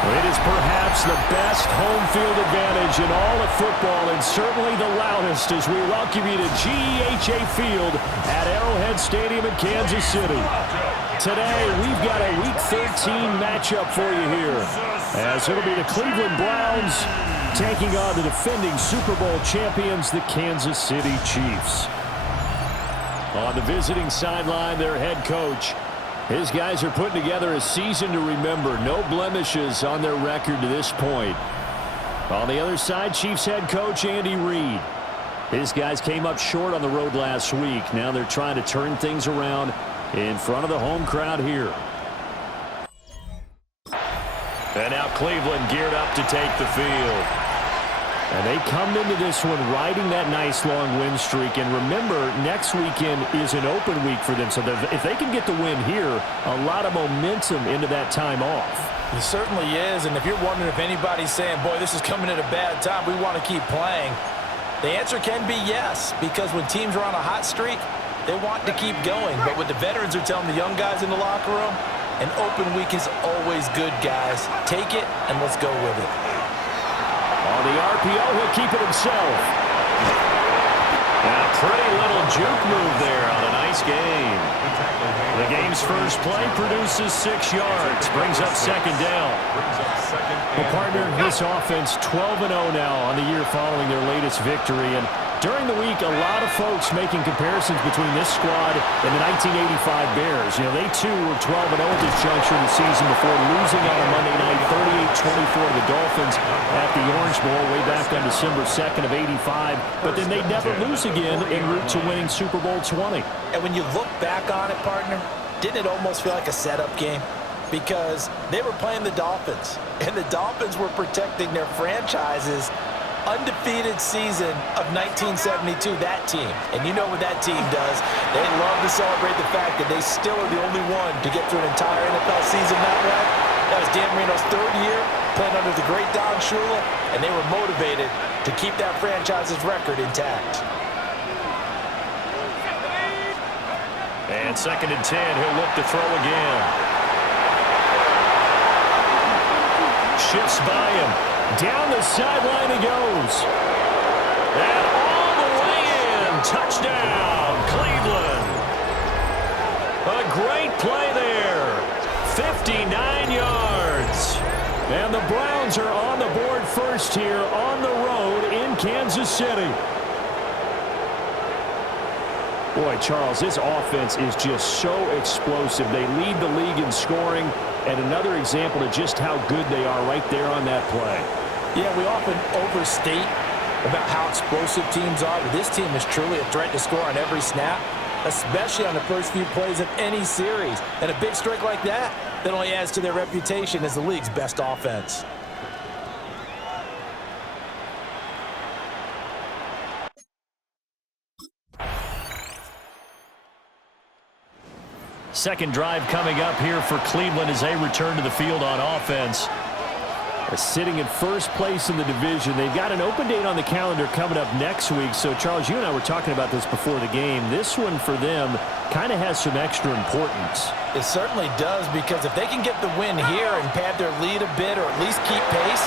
It is perhaps the best home field advantage in all of football, and certainly the loudest as we welcome you to GEHA Field at Arrowhead Stadium in Kansas City. Today, we've got a Week 13 matchup for you here, as it'll be the Cleveland Browns taking on the defending Super Bowl champions, the Kansas City Chiefs. On the visiting sideline, their head coach. His guys are putting together a season to remember. No blemishes on their record to this point. On the other side, Chiefs head coach Andy Reid. His guys came up short on the road last week. Now they're trying to turn things around in front of the home crowd here. And now Cleveland geared up to take the field. And they come into this one riding that nice long win streak. And remember, next weekend is an open week for them. So if they can get the win here, a lot of momentum into that time off. It certainly is. And if you're wondering if anybody's saying, boy, this is coming at a bad time, we want to keep playing, the answer can be yes. Because when teams are on a hot streak, they want to keep going. But what the veterans are telling the young guys in the locker room, an open week is always good, guys. Take it and let's go with it. On the RPO, he'll keep it himself. And a pretty little juke move there on a nice game. The game's first play produces 6 yards. Brings up second down. Well, partner, this offense 12-0 now on the year following their latest victory. And during the week, a lot of folks making comparisons between this squad and the 1985 Bears. You know, they too were 12-0 at this juncture of the season before losing on a Monday night 38-24 to the Dolphins at the Orange Bowl way back on December 2nd of '85. But then they never lose again en route to winning Super Bowl 20. And when you look back on it, partner, didn't it almost feel like a setup game? Because they were playing the Dolphins, and the Dolphins were protecting their franchise's undefeated season of 1972, that team. And you know what that team does. They love to celebrate the fact that they still are the only one to get through an entire NFL season that way. That was Dan Marino's 3rd year, playing under the great Don Shula, and they were motivated to keep that franchise's record intact. And 2nd and 10, he'll look to throw again. Shifts by him. Down the sideline he goes. And all the way in. Touchdown, Cleveland. A great play there. 59 yards. And the Browns are on the board first here on the road in Kansas City. Boy, Charles, this offense is just so explosive. They lead the league in scoring, and another example of just how good they are right there on that play. Yeah, we often overstate about how explosive teams are, but this team is truly a threat to score on every snap, especially on the first few plays of any series. And a big streak like that only adds to their reputation as the league's best offense. Second drive coming up here for Cleveland as they return to the field on offense. They're sitting in first place in the division. They've got an open date on the calendar coming up next week. So, Charles, you and I were talking about this before the game. This one for them kind of has some extra importance. It certainly does, because if they can get the win here and pad their lead a bit or at least keep pace,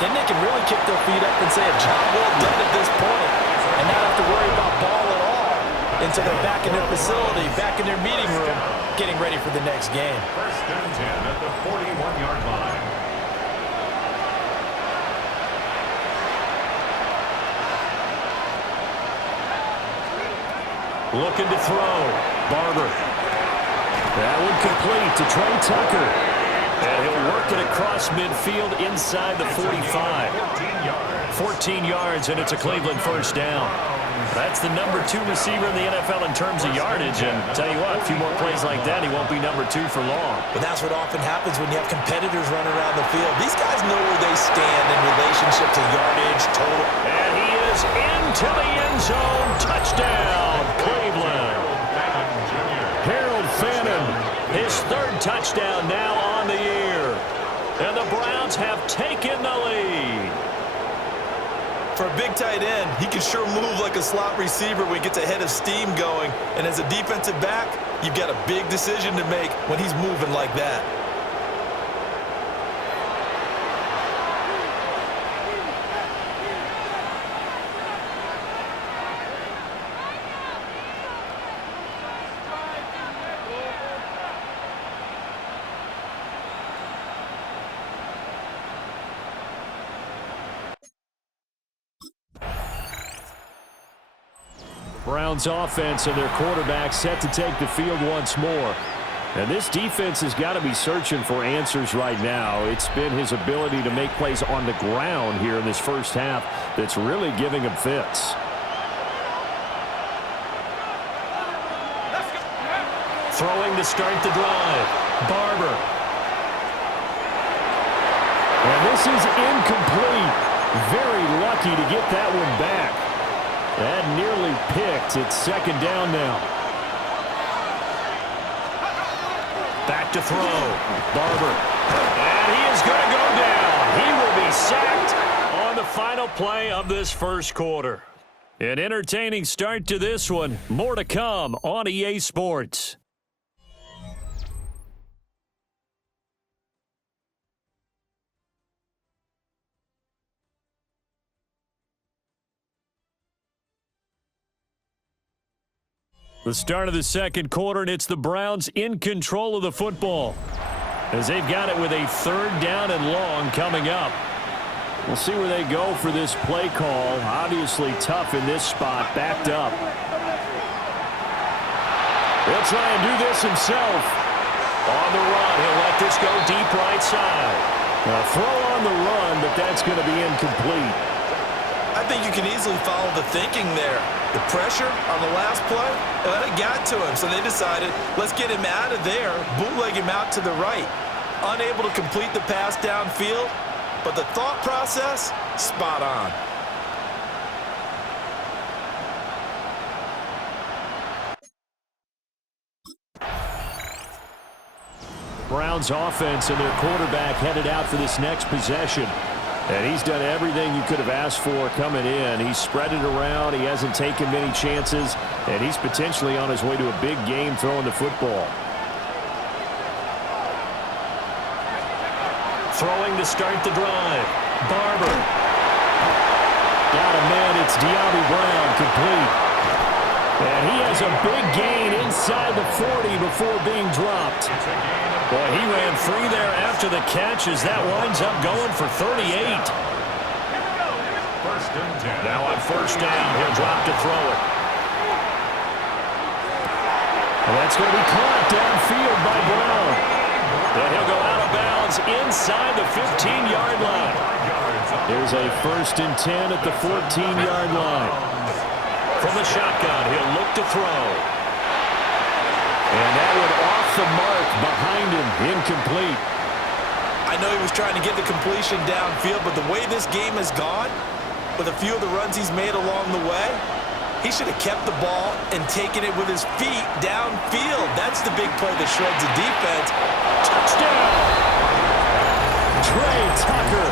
then they can really kick their feet up and say a job well done at this point and not have to worry about ball at all until they're back in their facility, back in their meeting room, getting ready for the next game. 1st and 10 at the 41-yard line. Looking to throw. Barber. That one complete to Trey Tucker. And he'll work it across midfield inside the 45. 14 yards, and it's a Cleveland first down. That's the number 2 receiver in the NFL in terms of yardage. And tell you what, a few more plays like that, he won't be number 2 for long. But that's what often happens when you have competitors running around the field. These guys know where they stand in relationship to yardage, total. And he is into the end zone. Touchdown, Cleveland. Harold Fannin, his 3rd touchdown now on the year. And the Browns have taken the lead. For a big tight end, he can sure move like a slot receiver when he gets a head of steam going. And as a defensive back, you've got a big decision to make when he's moving like that. Browns offense and their quarterback set to take the field once more. And this defense has got to be searching for answers right now. It's been his ability to make plays on the ground here in this first half that's really giving him fits. Throwing to start the drive. Barber. And this is incomplete. Very lucky to get that one back. That nearly picked. It's second down now. Back to throw. Barber. And he is going to go down. He will be sacked on the final play of this first quarter. An entertaining start to this one. More to come on EA Sports. The start of the second quarter, and it's the Browns in control of the football as they've got it with a third down and long coming up. We'll see where they go for this play call. Obviously tough in this spot, backed up. He'll try and do this himself. On the run, he'll let this go deep right side. A throw on the run, but that's going to be incomplete. I think you can easily follow the thinking there. The pressure on the last play, it got to him, so they decided, let's get him out of there, bootleg him out to the right. Unable to complete the pass downfield, but the thought process, spot on. Browns offense and their quarterback headed out for this next possession. And he's done everything you could have asked for coming in. He's spread it around. He hasn't taken many chances. And he's potentially on his way to a big game throwing the football. Throwing to start the drive. Barber. Got a man. It's De'Ami Brown, complete. And he has a big gain inside the 40 before being dropped. Boy, he ran free there after the catch as that winds up going for 38. Now on first down, he'll drop to throw it. And that's going to be caught downfield by Brown. Then he'll go out of bounds inside the 15-yard line. There's a 1st and 10 at the 14-yard line. From the shotgun, he'll look to throw. And that one off the mark behind him, incomplete. I know he was trying to get the completion downfield, but the way this game has gone, with a few of the runs he's made along the way, he should have kept the ball and taken it with his feet downfield. That's the big play that shreds the defense. Touchdown! Trey Tucker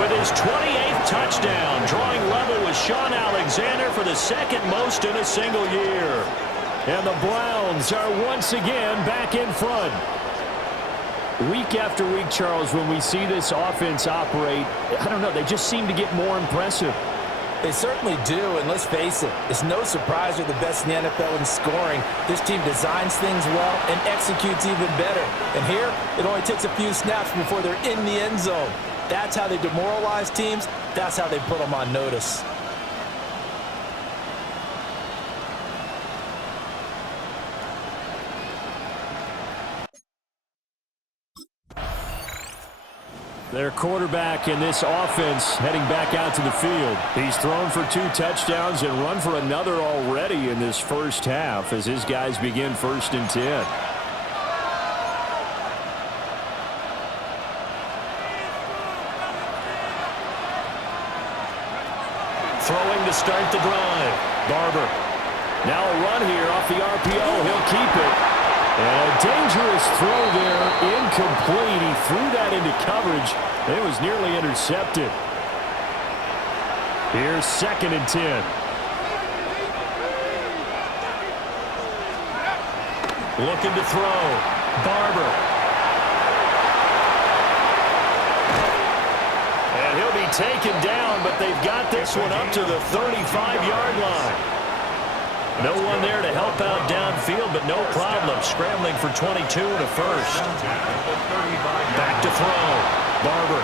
with his 28th touchdown, drawing level with Sean Alexander for the second most in a single year. And the Browns are once again back in front. Week after week, Charles, when we see this offense operate, I don't know, they just seem to get more impressive. They certainly do, and let's face it, it's no surprise they're the best in the NFL in scoring. This team designs things well and executes even better. And here, it only takes a few snaps before they're in the end zone. That's how they demoralize teams. That's how they put them on notice. Their quarterback in this offense heading back out to the field. He's thrown for 2 touchdowns and run for another already in this first half as his guys begin 1st and 10. Throwing to start the drive. Barber. Now a run here off the RPO. He'll keep it. And a dangerous throw there, incomplete. He threw that into coverage. It was nearly intercepted. Here's 2nd and 10. Looking to throw. Barber. And he'll be taken down, but they've got this one up to the 35-yard line. No one there to help out downfield, but no problem. Scrambling for 22 and a first. Back to throw. Barber.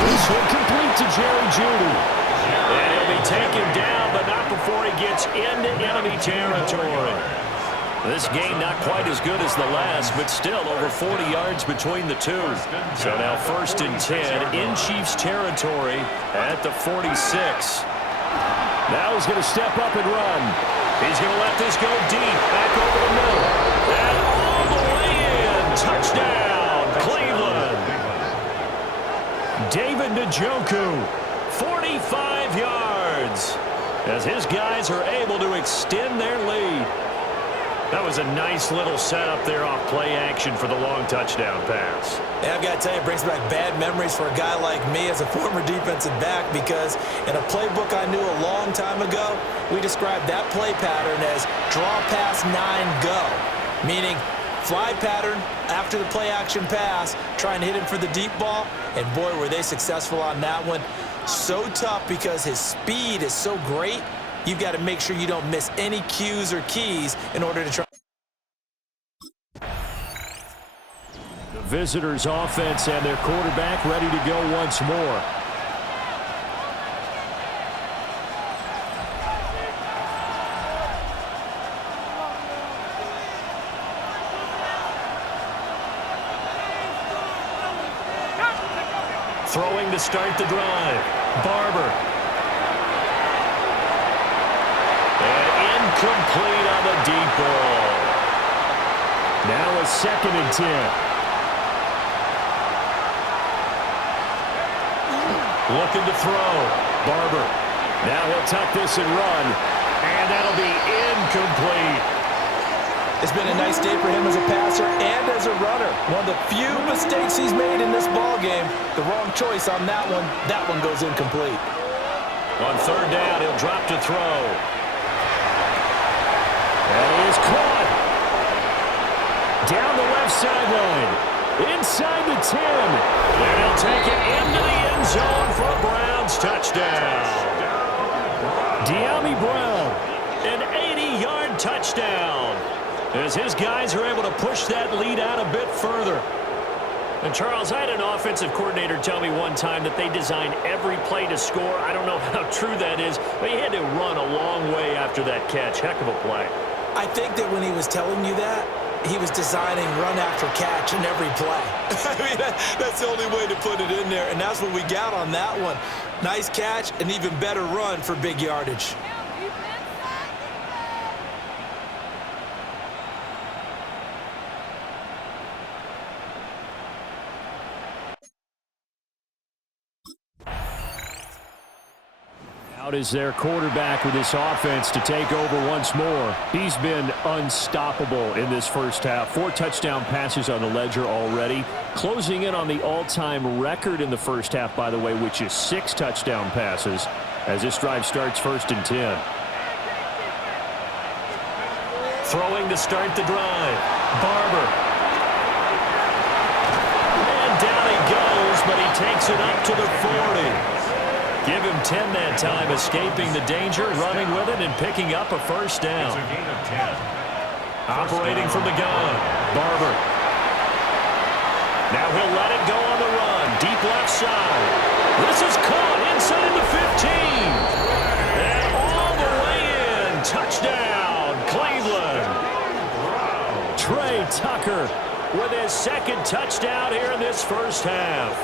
This one complete to Jerry Jeudy. And he'll be taken down, but not before he gets into enemy territory. This game not quite as good as the last, but still over 40 yards between the two. So now 1st and 10 in Chiefs territory at the 46. Now he's going to step up and run. He's going to let this go deep, back over the middle. And all the way in. Touchdown, Cleveland. David Njoku, 45 yards, as his guys are able to extend their lead. That was a nice little setup there off play action for the long touchdown pass. Yeah, I've got to tell you, it brings back bad memories for a guy like me as a former defensive back, because in a playbook I knew a long time ago, we described that play pattern as draw pass 9 go, meaning fly pattern after the play action pass, try and hit him for the deep ball, and boy, were they successful on that one. So tough because his speed is so great. You've got to make sure you don't miss any cues or keys in order to try. The visitors' offense and their quarterback ready to go once more. Throwing to start the drive. Barber. Complete on the deep ball. Now a 2nd and 10. Looking to throw. Barber. Now he'll tuck this and run. And that'll be incomplete. It's been a nice day for him as a passer and as a runner. One of the few mistakes he's made in this ball game. The wrong choice on that one. That one goes incomplete. On 3rd down, he'll drop to throw. And he is caught. Down the left sideline. Inside the 10. And he'll take it into the end zone for a Browns touchdown. De'Ami Brown, an 80-yard touchdown, as his guys are able to push that lead out a bit further. And, Charles, I had an offensive coordinator tell me one time that they designed every play to score. I don't know how true that is, but he had to run a long way after that catch. Heck of a play. I think that when he was telling you that, he was designing run after catch in every play. I mean, that's the only way to put it in there, and that's what we got on that one. Nice catch, an even better run for big yardage. Out is their quarterback with this offense to take over once more. He's been unstoppable in this first half. 4 touchdown passes on the ledger already. Closing in on the all-time record in the first half, by the way, which is 6 touchdown passes as this drive starts 1st and 10. Throwing to start the drive. Barber. And down he goes, but he takes it up to the 40. Give him 10 that time, escaping the danger, running with it, and picking up a 1st down. It's a gain of 10. Operating from the gun, Barber. Now he'll let it go on the run, deep left side. This is caught inside the 15. And all the way in, touchdown, Cleveland. Trey Tucker with his 2nd touchdown here in this first half.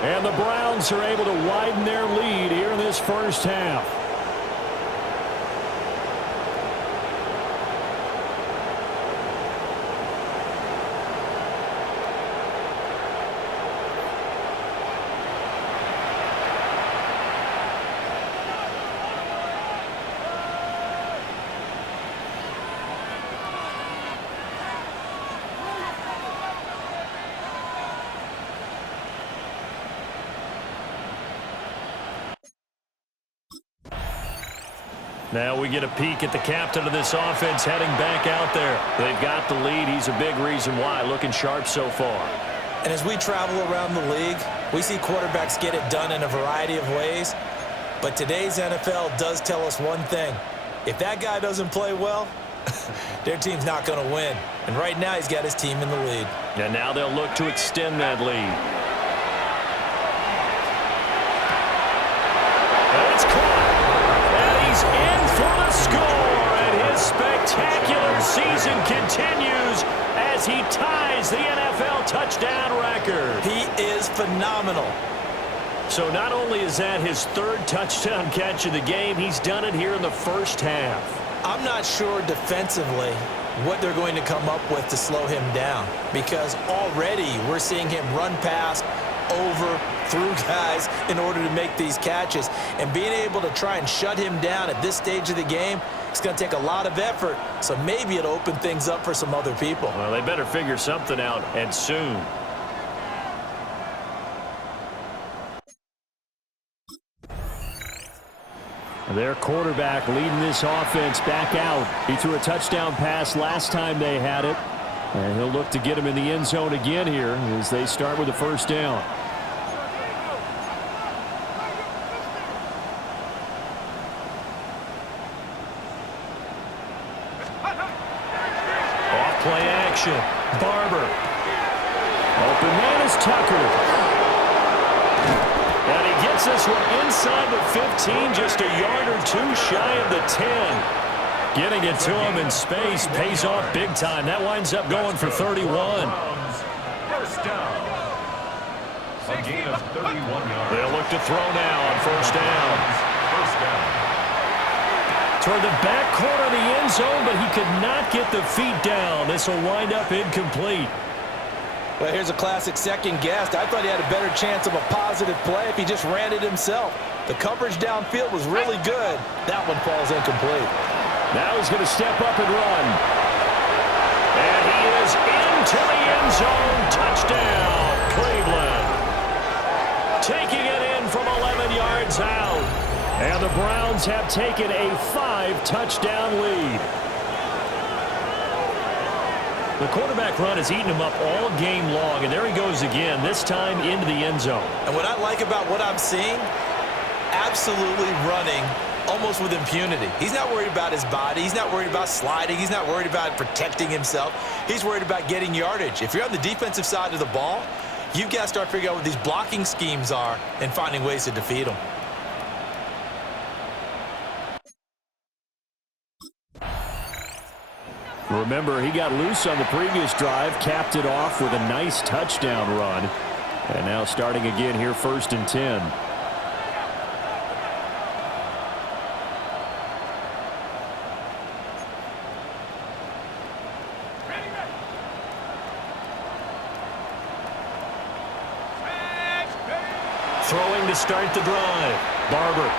And the Browns are able to widen their lead here in this first half. Now we get a peek at the captain of this offense heading back out there. They've got the lead. He's a big reason why. Looking sharp so far. And as we travel around the league, we see quarterbacks get it done in a variety of ways. But today's NFL does tell us one thing. If that guy doesn't play well, their team's not going to win. And right now he's got his team in the lead. And now they'll look to extend that lead. And it's caught. And he's in for the score. And his spectacular season continues as he ties the NFL touchdown record. He is phenomenal. So not only is that his third touchdown catch of the game, he's done it here in the first half. I'm not sure defensively what they're going to come up with to slow him down, because already we're seeing him run past, over, through guys in order to make these catches. And being able to try and shut him down at this stage of the game, it's going to take a lot of effort. So maybe it'll open things up for some other people. Well, they better figure something out, and soon. Their quarterback leading this offense back out. He threw a touchdown pass last time they had it. And he'll look to get him in the end zone again here as they start with the first down. Off play action. Barber. Open man is Tucker. And he gets this one inside the 15, just a yard or two shy of the 10. Getting it to him in space pays off big time. That winds up going for 31. First down. A gain of 31 yards. They'll look to throw now on first down. First down. Toward the back corner of the end zone, but he could not get the feet down. This will wind up incomplete. Well, here's a classic second guess. I thought he had a better chance of a positive play if he just ran it himself. The coverage downfield was really good. That one falls incomplete. Now he's going to step up and run. And he is into the end zone. Touchdown, Cleveland. Taking it in from 11 yards out. And the Browns have taken a 5-touchdown lead. The quarterback run has eaten him up all game long, and there he goes again, this time into the end zone. And what I like about what I'm seeing, absolutely running almost with impunity. He's not worried about his body. He's not worried about sliding. He's not worried about protecting himself. He's worried about getting yardage. If you're on the defensive side of the ball, you've got to start figuring out what these blocking schemes are and finding ways to defeat them. Remember, he got loose on the previous drive, capped it off with a nice touchdown run. And now starting again here, 1st and 10. Throwing to start the drive. Barber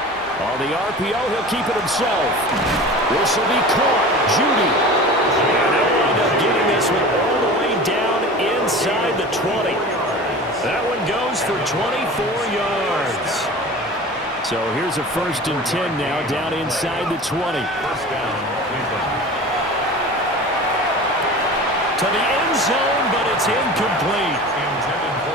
on the RPO, he'll keep it himself. This will be caught. Judy. And they'll end up getting this one all the way down inside the 20. That one goes for 24 yards. So here's a 1st and 10 now down inside the 20. First down, Cleveland. To the end zone, but it's incomplete.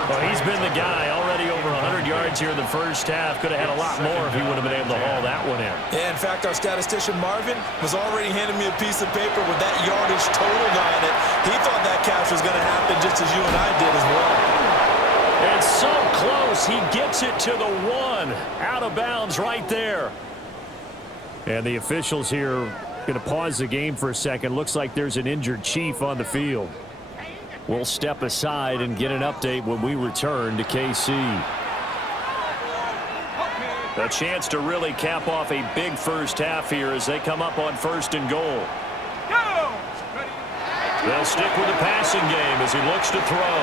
Well, he's been the guy already over 100 yards here in the first half. Could have had a lot more if he would have been able to haul that one in. Yeah, in fact, our statistician Marvin was already handing me a piece of paper with that yardage total on it. He thought that catch was going to happen just as you and I did as well. It's so close. He gets it to the 1. Out of bounds right there. And the officials here going to pause the game for a second. Looks like there's an injured Chief on the field. We'll step aside and get an update when we return to KC. A chance to really cap off a big first half here as they come up on 1st and goal. They'll stick with the passing game as he looks to throw.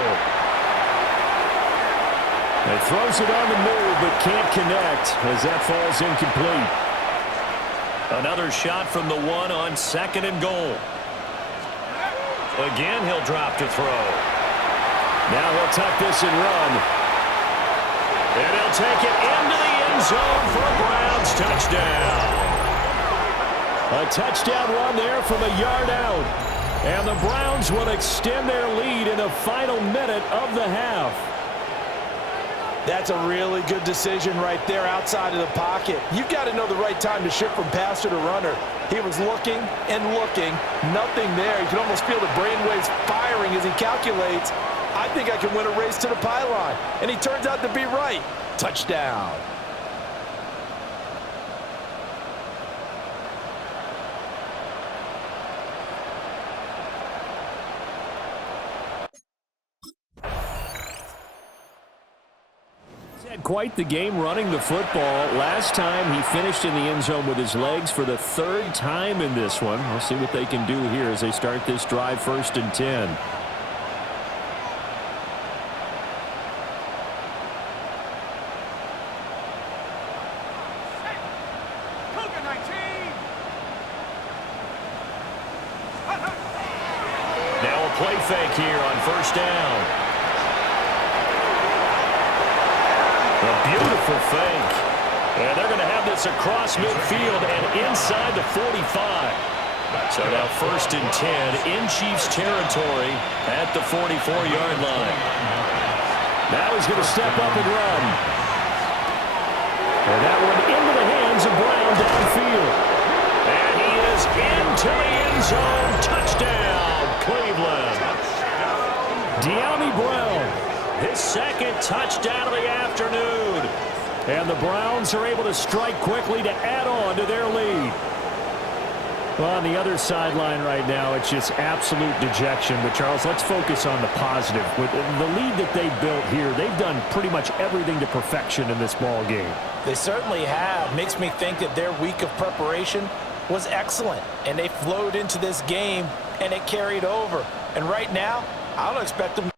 He throws it on the move but can't connect as that falls incomplete. Another shot from the 1 on 2nd and goal. Again, he'll drop to throw. Now he'll tuck this and run. And he'll take it into the end zone for a Browns touchdown. A touchdown run there from a yard out. And the Browns will extend their lead in the final minute of the half. That's a really good decision right there outside of the pocket. You've got to know the right time to shift from passer to runner. He was looking and looking, nothing there. You can almost feel the brainwaves firing as he calculates, I think I can win a race to the pylon. And he turns out to be right. Touchdown. Had quite the game running the football. Last time he finished in the end zone with his legs for the third time in this one. We'll see what they can do here as they start this drive 1st and 10. Now a play fake here on 1st down. A beautiful fake. And they're going to have this across midfield and inside the 45. So now 1st and 10 in Chiefs territory at the 44-yard line. Now he's going to step up and run. And that one into the hands of Brown downfield. And he is into the end zone. Touchdown, Cleveland. De'Ami Brown. His second touchdown of the afternoon. And the Browns are able to strike quickly to add on to their lead. Well, on the other sideline right now, it's just absolute dejection. But, Charles, let's focus on the positive. With the lead that they built here, they've done pretty much everything to perfection in this ball game. They certainly have. Makes me think that their week of preparation was excellent. And they flowed into this game, and it carried over. And right now, I don't expect them.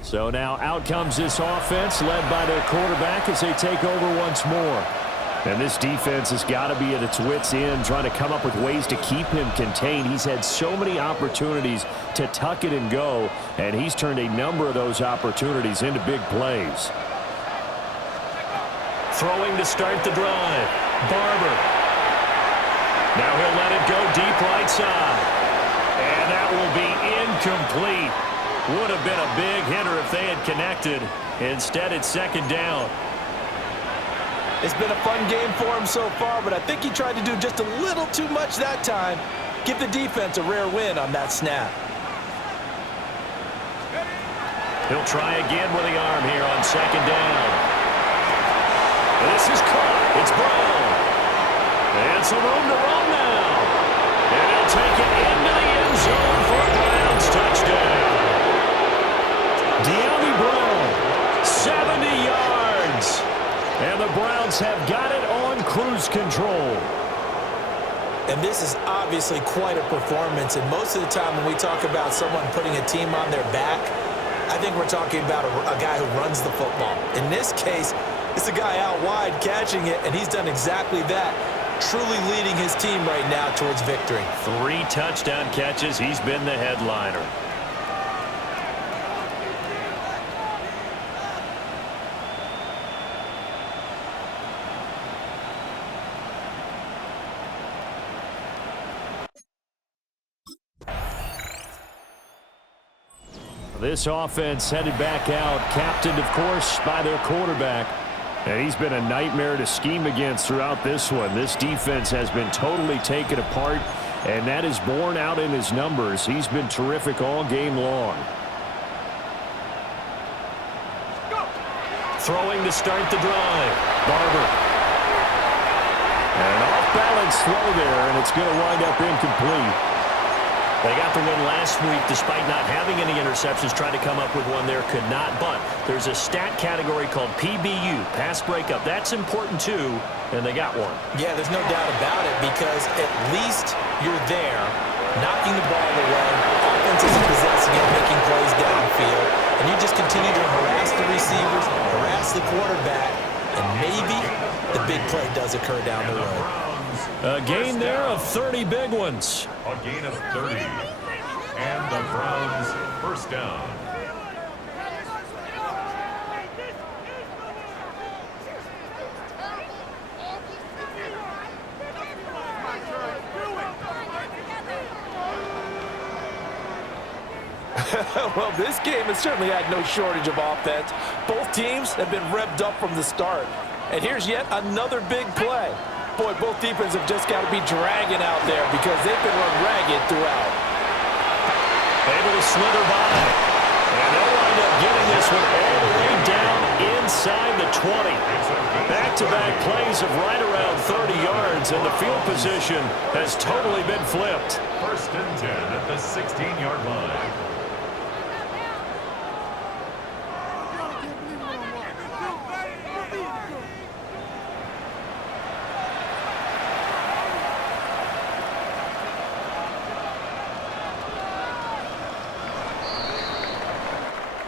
So now out comes this offense led by their quarterback as they take over once more. And this defense has got to be at its wits' end trying to come up with ways to keep him contained. He's had so many opportunities to tuck it and go, and he's turned a number of those opportunities into big plays. Throwing to start the drive. Barber. Now he'll let it go deep right side. And that will be incomplete. Would have been a big hitter if they had connected. Instead, it's 2nd down. It's been a fun game for him so far, but I think he tried to do just a little too much that time. Give the defense a rare win on that snap. He'll try again with the arm here on 2nd down. This is caught. It's Brown. And some room to run now. And he'll take it into the end zone for a Browns touchdown. De'Ami Brown, 70 yards. And the Browns have got it on cruise control. And this is obviously quite a performance. And most of the time when we talk about someone putting a team on their back, I think we're talking about a guy who runs the football. In this case, it's a guy out wide catching it, and he's done exactly that, truly leading his team right now towards victory. 3 touchdown catches. He's been the headliner. This offense headed back out, captained, of course, by their quarterback. And he's been a nightmare to scheme against throughout this one. This defense has been totally taken apart, and that is borne out in his numbers. He's been terrific all game long. Throwing to start the drive. Barber. And an off-balance throw there, and it's going to wind up incomplete. They got the win last week despite not having any interceptions. Tried to come up with one there, could not. But there's a stat category called PBU, pass breakup. That's important too, and they got one. Yeah, there's no doubt about it because at least you're there, knocking the ball away. Offense isn't possessing it, making plays downfield. And you just continue to harass the receivers, harass the quarterback, and maybe the big play does occur down the road. A gain there of 30 big ones. A gain of 30. And the Browns 1st down. Well, this game has certainly had no shortage of offense. Both teams have been revved up from the start. And here's yet another big play. Boy, both defenses have just got to be dragging out there because they've been run ragged throughout. Able to slither by. And they'll wind up getting this one all the way down inside the 20. Back-to-back plays of right around 30 yards, and the field position has totally been flipped. 1st and 10 at the 16-yard line.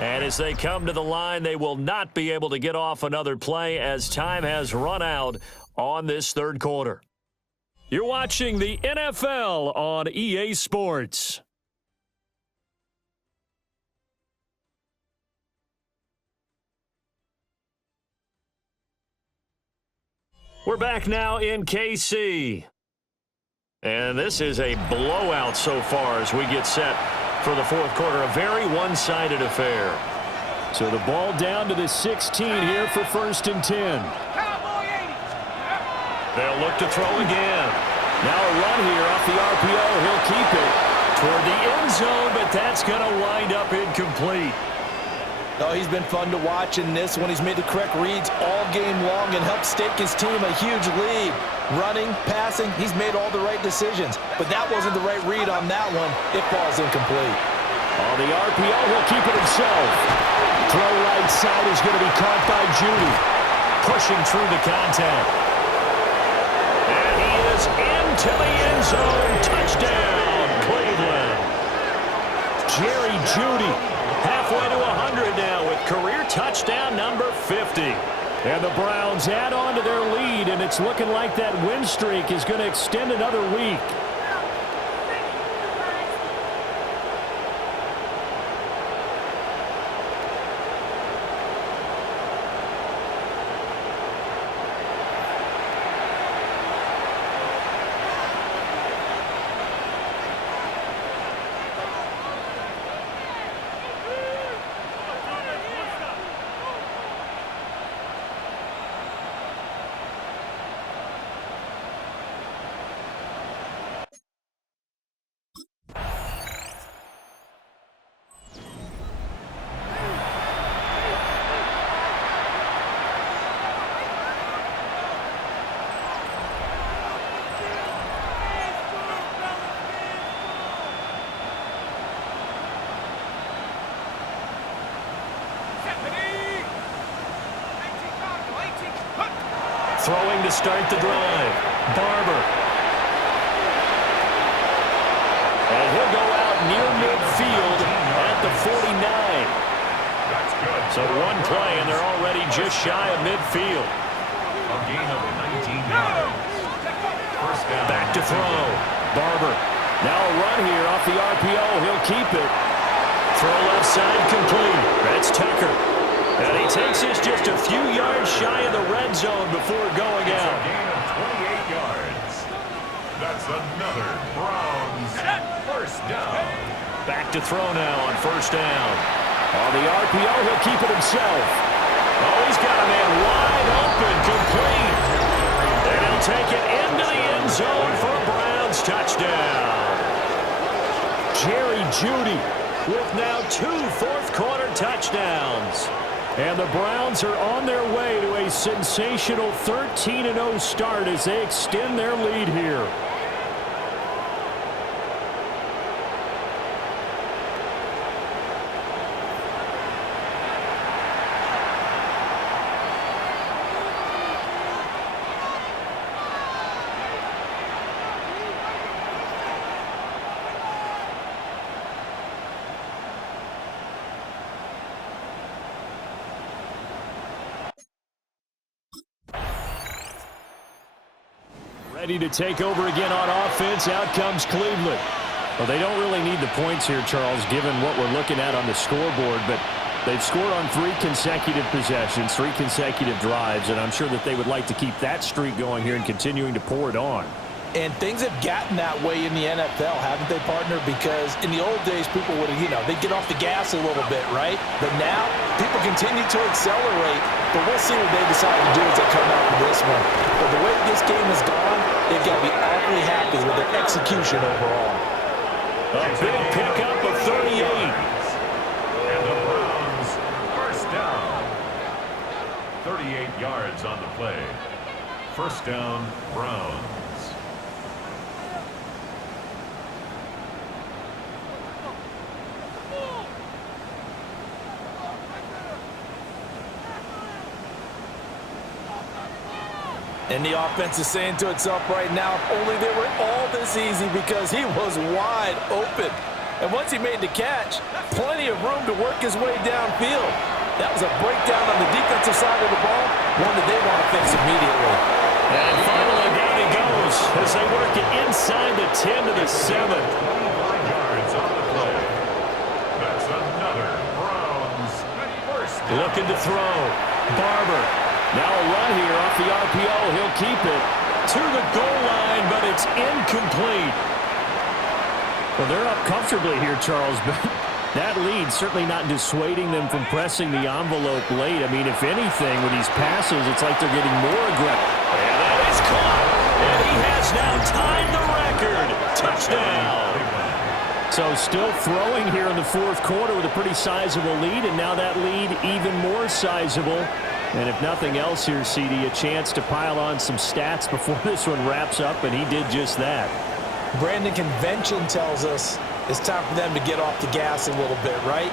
And as they come to the line, they will not be able to get off another play as time has run out on this third quarter. You're watching the NFL on EA Sports. We're back now in KC. And this is a blowout so far as we get set for the fourth quarter. A very one-sided affair. So the ball down to the 16 here for 1st and 10. They'll look to throw again. Now a run here off the RPO. He'll keep it Toward the end zone, but that's going to wind up incomplete. Oh, he's been fun to watch in this one. He's made the correct reads all game long and helped stake his team a huge lead. Running, passing, he's made all the right decisions. But that wasn't the right read on that one. It falls incomplete. On the RPO, he'll keep it himself. Throw right side is going to be caught by Judy. Pushing through the contact. And he is into the end zone. Touchdown, Cleveland. Jerry Judy. Halfway to 100 now with career touchdown number 50. And the Browns add on to their lead, and it's looking like that win streak is going to extend another week. Throwing to start the drive. Barber. And he'll go out near midfield at the 49. That's good. So one play, and they're already just shy of midfield. A gain of 19 yards. First down. Back to throw. Barber. Now a run here off the RPO. He'll keep it. Throw left side complete. That's Tucker. And he takes this just a few yards shy of the red zone before going It's out. a gain of 28 yards. That's another Browns first down. Back to throw now on first down. On the RPO, he'll keep it himself. Oh, he's got a man wide open, complete. And he'll take it into the end zone for a Browns touchdown. Jerry Judy with now 2 fourth-quarter touchdowns. And the Browns are on their way to a sensational 13-0 start as they extend their lead here. Ready to take over again on offense. Out comes Cleveland. Well, they don't really need the points here, Charles, given what we're looking at on the scoreboard, but they've scored on 3 consecutive possessions, 3 consecutive drives, and I'm sure that they would like to keep that streak going here and continuing to pour it on. And things have gotten that way in the NFL, haven't they, partner? Because in the old days, people would, they'd get off the gas a little bit, right? But now, people continue to accelerate. But we'll see what they decide to do as they come out with this one. But the way this game has gone, they've got to be awfully happy with their execution overall. A big pickup of 38. And the Browns first down. 38 yards on the play. First down, Browns. And the offense is saying to itself right now, if only they were all this easy because he was wide open. And once he made the catch, plenty of room to work his way downfield. That was a breakdown on the defensive side of the ball, one that they want to fix immediately. And finally down he goes as they work it inside the 10 to the 7. 25 yards on the play. That's another Browns first down. Looking to throw. Barber. Now a run here off the RPO. He'll keep it to the goal line, but it's incomplete. Well, they're up comfortably here, Charles, but that lead certainly not dissuading them from pressing the envelope late. I mean, if anything, with these passes, it's like they're getting more aggressive. And that is caught, and he has now tied the record. Touchdown. So still throwing here in the fourth quarter with a pretty sizable lead, and now that lead even more sizable. And if nothing else here, CD, a chance to pile on some stats before this one wraps up, and he did just that. Brandon, convention tells us it's time for them to get off the gas a little bit, right?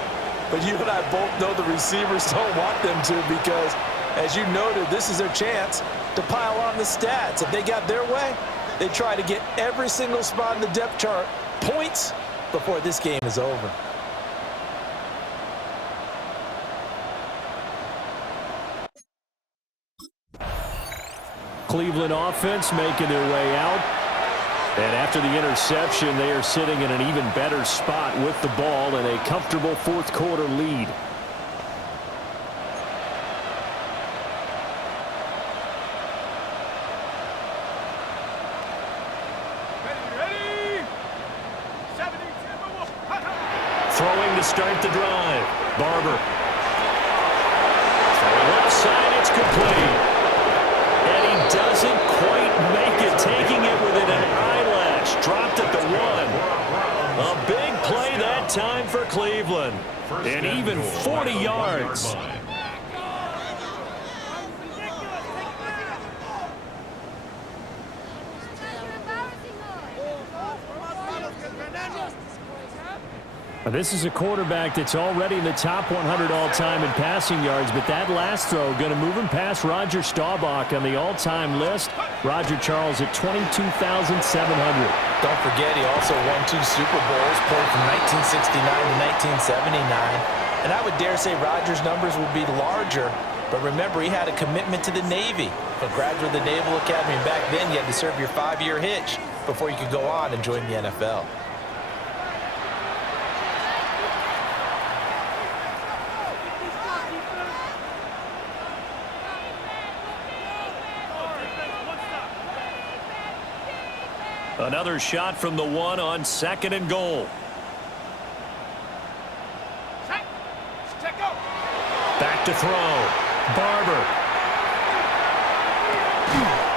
But you and I both know the receivers don't want them to because, as you noted, this is their chance to pile on the stats. If they got their way, they try to get every single spot in the depth chart points before this game is over. Cleveland offense making their way out. And after the interception, they are sitting in an even better spot with the ball and a comfortable fourth quarter lead. Throwing to start the drive. Barber. Throwing left side, it's complete. And he doesn't quite make it, taking it within an eyelash. Dropped at the 1. A big play that time for Cleveland. And even 40 yards. This is a quarterback that's already in the top 100 all-time in passing yards, but that last throw going to move him past Roger Staubach on the all-time list. Roger Charles at 22,700. Don't forget, he also won 2 Super Bowls, played from 1969 to 1979. And I would dare say Roger's numbers would be larger, but remember, he had a commitment to the Navy. A graduate of the Naval Academy, and back then you had to serve your 5-year hitch before you could go on and join the NFL. Another shot from the 1 on 2nd and goal. Back to throw. Barber.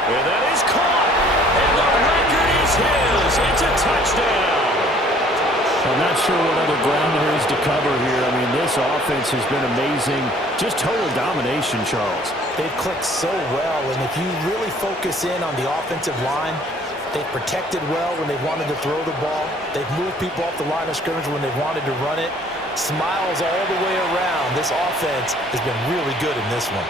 And that is caught. And the record is his. It's a touchdown. I'm not sure what other ground there is to cover here. I mean, this offense has been amazing. Just total domination, Charles. They've clicked so well, and if you really focus in on the offensive line, they've protected well when they wanted to throw the ball. They've moved people off the line of scrimmage when they wanted to run it. Smiles all the way around. This offense has been really good in this one.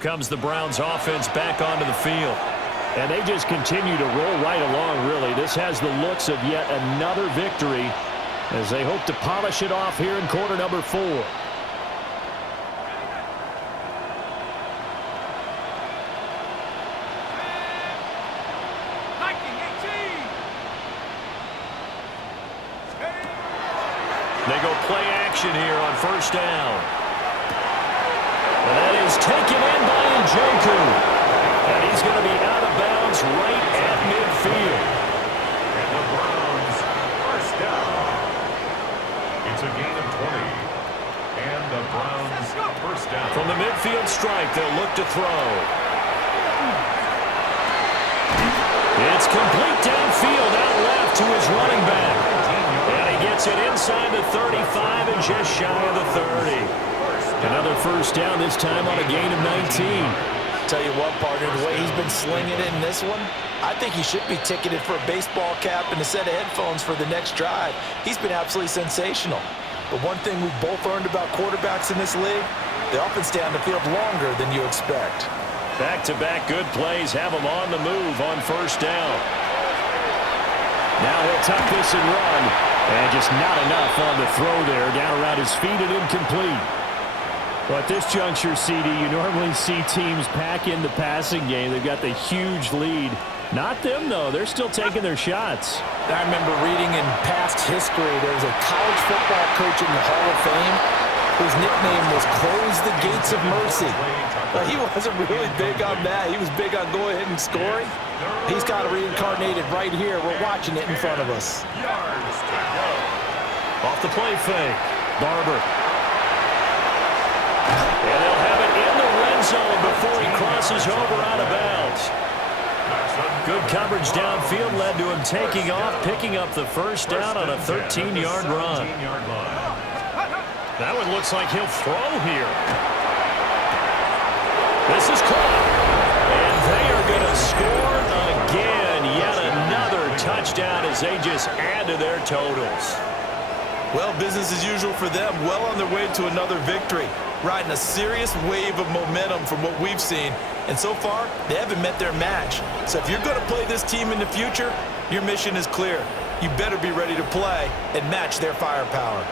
Comes the Browns offense back onto the field. And they just continue to roll right along, really. This has the looks of yet another victory as they hope to polish it off here in quarter number 4. They go play action here on first down. And that is taken in by Njoku. And he's going to be out of bounds right at midfield. And the Browns first down. It's a gain of 20. And the Browns first down. From the midfield strike, they'll look to throw. It's complete downfield, out left to his running back. And he gets it inside the 35 and just shy of the 30. Another first down, this time on a gain of 19. tell you what, partner, the way he's been slinging it in this one, I think he should be ticketed for a baseball cap and a set of headphones for the next drive. He's been absolutely sensational. But one thing we've both learned about quarterbacks in this league, they often stay on the field longer than you expect. Back-to-back good plays have him on the move on first down. Now he'll tuck this and run. And just not enough on the throw there. Down around his feet and incomplete. Well, at this juncture, CD, you normally see teams pack in the passing game. They've got the huge lead. Not them, though. They're still taking their shots. I remember reading in past history, there was a college football coach in the Hall of Fame whose nickname was Close the Gates of Mercy. Well, he wasn't really big on that. He was big on go ahead and scoring. He's got it reincarnated right here. We're watching it in front of us. Off the play fake. Barber. And they'll have it in the red zone before he crosses over out of bounds. Good coverage downfield led to him taking off, picking up the first down on a 13-yard run. That one looks like he'll throw here. This is caught. And they are going to score again. Yet another touchdown as they just add to their totals. Well, business as usual for them. Well on their way to another victory. Riding a serious wave of momentum from what we've seen. And so far, they haven't met their match. So if you're going to play this team in the future, your mission is clear. You better be ready to play and match their firepower.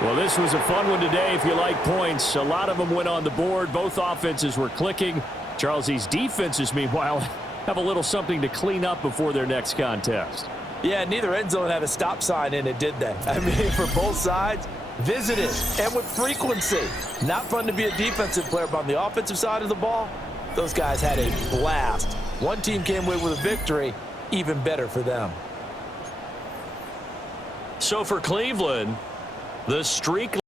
Well, this was a fun one today if you like points. A lot of them went on the board. Both offenses were clicking. Charles, these defenses, meanwhile, have a little something to clean up before their next contest. Yeah, neither end zone had a stop sign in it, did they? I mean, for both sides, visited and with frequency. Not fun to be a defensive player, but on the offensive side of the ball, those guys had a blast. One team came away with a victory, even better for them. So for Cleveland, the streak